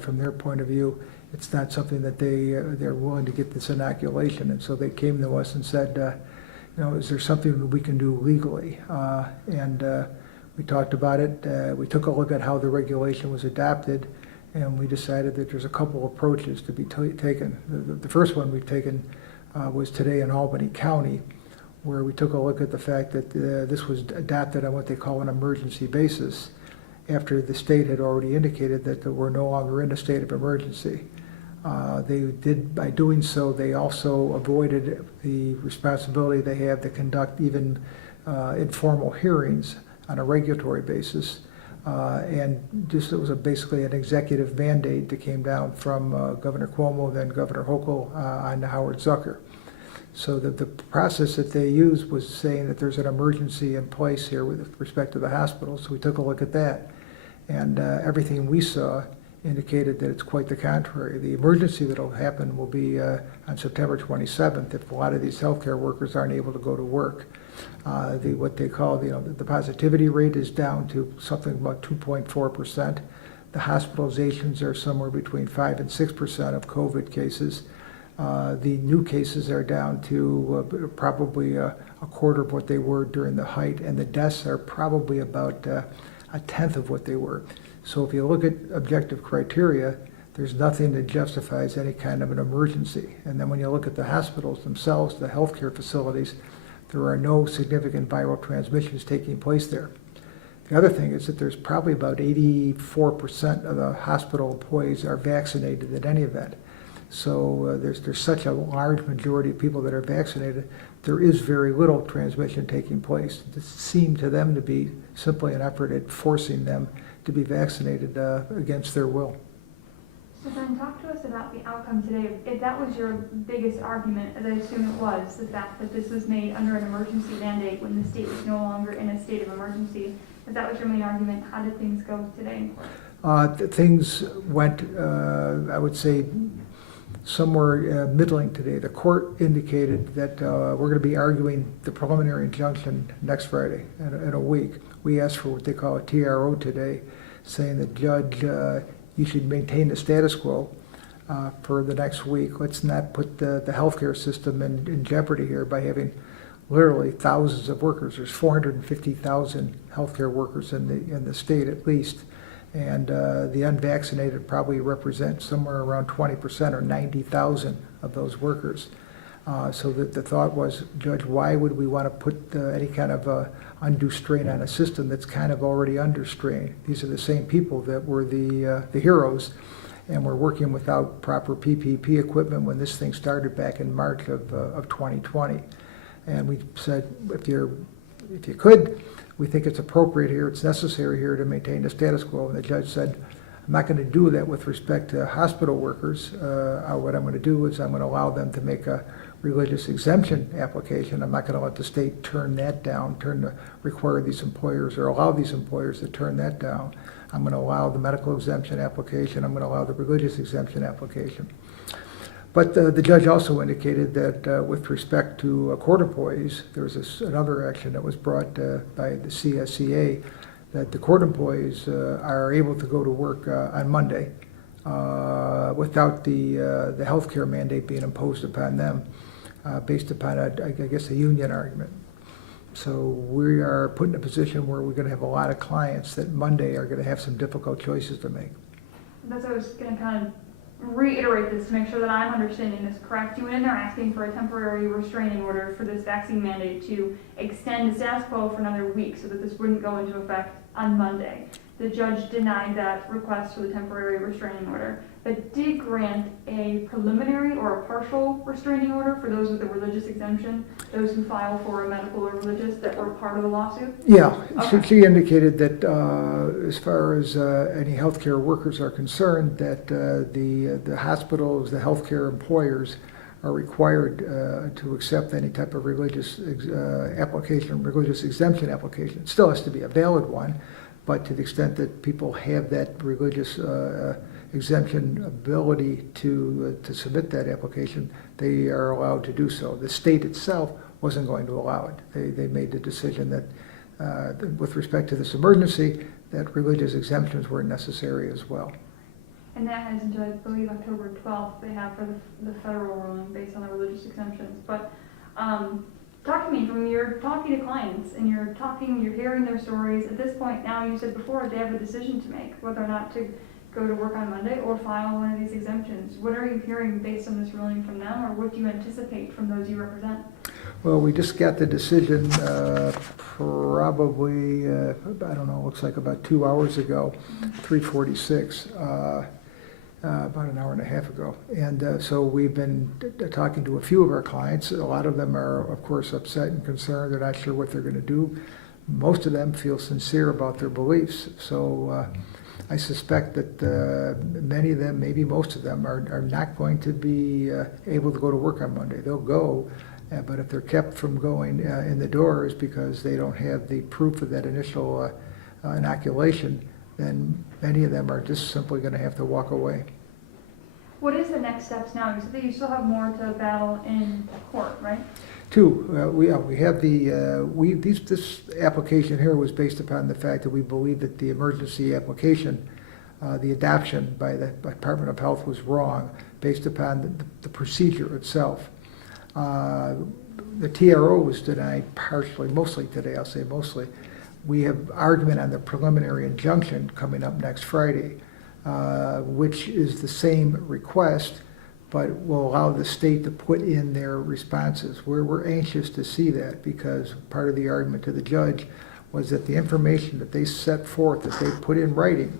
from their point of view, it's not something that they're willing to get this inoculation, and so they came to us and said, is there something that we can do legally? And we talked about it. We took a look at how the regulation was adopted, and we decided that there's a couple approaches to be taken. The first one we've taken was today in Albany County, where we took a look at the fact that this was adopted on what they call an emergency basis, after the state had already indicated that we're no longer in a state of emergency. By doing so, they also avoided the responsibility they have to conduct even informal hearings on a regulatory basis. And just it was basically an executive mandate that came down from Governor Cuomo, then Governor Hochul, on Howard Zucker. So the process that they used was saying that there's an emergency in place here with respect to the hospital. So we took a look at that, and everything we saw indicated that it's quite the contrary. The emergency that will happen will be on September 27th if a lot of these healthcare workers aren't able to go to work. What they call the positivity rate is down to something about 2.4%. The hospitalizations are somewhere between 5 and 6% of COVID cases. The new cases are down to probably a quarter of what they were during the height, and the deaths are probably about a tenth of what they were. So if you look at objective criteria, there's nothing that justifies any kind of an emergency. And then when you look at the hospitals themselves, the healthcare facilities, there are no significant viral transmissions taking place there. The other thing is that there's probably about 84% of the hospital employees are vaccinated in any event. So there's such a large majority of people that are vaccinated, there is very little transmission taking place. It seemed to them to be simply an effort at forcing them to be vaccinated against their will. So then talk to us about the outcome today. If that was your biggest argument, as I assume it was, the fact that this was made under an emergency mandate when the state was no longer in a state of emergency, if that was your main argument, how did things go today in court? Things went, I would say, somewhere middling today. The court indicated that we're going to be arguing the preliminary injunction next Friday in a week. We asked for what they call a TRO today, saying that, Judge, you should maintain the status quo for the next week. Let's not put the healthcare system in jeopardy here by having literally thousands of workers. There's 450,000 healthcare workers in the state at least. And the unvaccinated probably represent somewhere around 20% or 90,000 of those workers. So that the thought was, Judge, why would we want to put any kind of undue strain on a system that's kind of already under strain? These are the same people that were the heroes and were working without proper PPP equipment when this thing started back in March of 2020. And we said, if you could, we think it's appropriate here, it's necessary here to maintain the status quo. And the judge said, I'm not going to do that with respect to hospital workers. What I'm going to do is I'm going to allow them to make a religious exemption application. I'm not going to let the state turn that down, require these employers or allow these employers to turn that down. I'm going to allow the medical exemption application. I'm going to allow the religious exemption application. But the judge also indicated that with respect to court employees, there was another action that was brought by the CSCA, that the court employees are able to go to work on Monday without the health care mandate being imposed upon them based upon, I guess, a union argument. So we are put in a position where we're going to have a lot of clients that Monday are going to have some difficult choices to make. That's what I was going to kind of reiterate this to make sure that I'm understanding this correct. You went in there asking for a temporary restraining order for this vaccine mandate to extend the status quo for another week so that this wouldn't go into effect on Monday. The judge denied that request for the temporary restraining order, but did grant a preliminary or a partial restraining order for those with a religious exemption, those who file for a medical or religious that were part of the lawsuit? Yeah, okay. She indicated that as far as any healthcare workers are concerned, that the hospitals, the healthcare employers are required to accept any type of religious application, religious exemption application. It still has to be a valid one, but to the extent that people have that religious exemption ability to submit that application, they are allowed to do so. The state itself wasn't going to allow it. They made the decision that with respect to this emergency, that religious exemptions were necessary as well. And that has until, I believe, October 12th they have for the federal ruling based on the religious exemptions. But talk to me, from you're talking to clients and you're hearing their stories. At this point now, you said before, they have a decision to make, whether or not to go to work on Monday or file one of these exemptions. What are you hearing based on this ruling from them, or what do you anticipate from those you represent? Well, we just got the decision probably, I don't know, looks like about 2 hours ago, 3:46, about an hour and a half ago. And so we've been talking to a few of our clients. A lot of them are, of course, upset and concerned. They're not sure what they're going to do. Most of them feel sincere about their beliefs. So I suspect that many of them, maybe most of them, are not going to be able to go to work on Monday. They'll go, but if they're kept from going in the doors because they don't have the proof of that initial inoculation, then many of them are just simply going to have to walk away. What is the next steps now? You said that you still have more to battle in court, right? We have this application here was based upon the fact that we believe that the emergency application, the adoption by the Department of Health was wrong based upon the procedure itself. The TRO was denied partially, mostly today, I'll say mostly. We have argument on the preliminary injunction coming up next Friday, which is the same request, but will allow the state to put in their responses. We're anxious to see that, because part of the argument to the judge was that the information that they set forth, that they put in writing,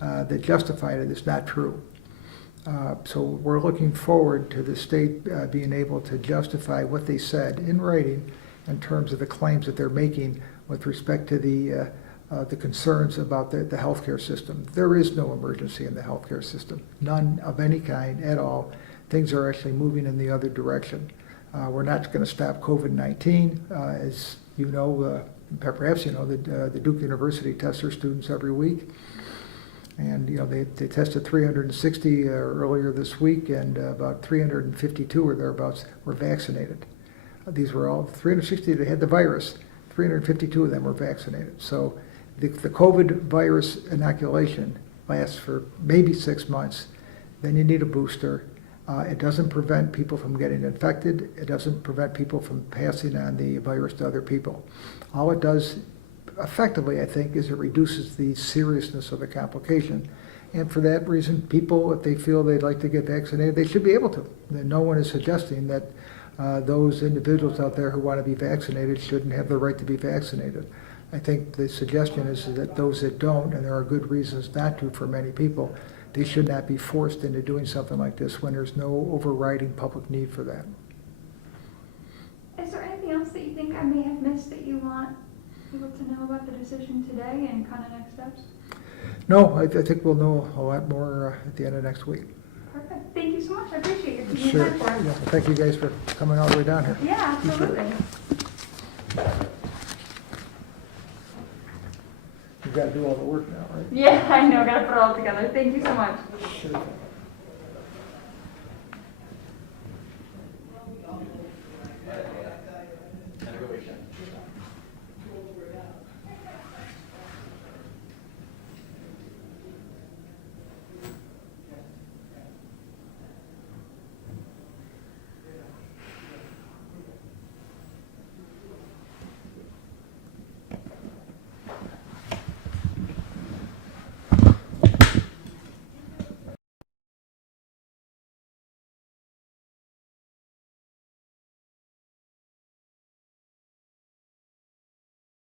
that justified it, is not true. So we're looking forward to the state being able to justify what they said in writing in terms of the claims that they're making with respect to the concerns about the healthcare system. There is no emergency in the healthcare system, none of any kind at all. Things are actually moving in the other direction. We're not going to stop COVID-19. As you know, perhaps you know, the Duke University tests their students every week. And you know, they tested 360 earlier this week, and about 352 or thereabouts were vaccinated. These were all 360 that had the virus. 352 of them were vaccinated. So the COVID virus inoculation lasts for maybe 6 months. Then you need a booster. It doesn't prevent people from getting infected. It doesn't prevent people from passing on the virus to other people. All it does effectively, I think, is it reduces the seriousness of the complication. And for that reason, people, if they feel they'd like to get vaccinated, they should be able to. No one is suggesting that those individuals out there who want to be vaccinated shouldn't have the right to be vaccinated. I think the suggestion is that those that don't, and there are good reasons not to for many people, they should not be forced into doing something like this when there's no overriding public need for that. Is there anything else that you think I may have missed that you want people to know about the decision today and kind of next steps? No, I think we'll know a lot more at the end of next week. Perfect. Thank you so much. I appreciate your taking Sure. time for us. Yeah, thank you guys for coming all the way down here. Yeah, absolutely. You've got to do all the work now, right? Yeah, I know. Got to put it all together. Thank you so much. Sure.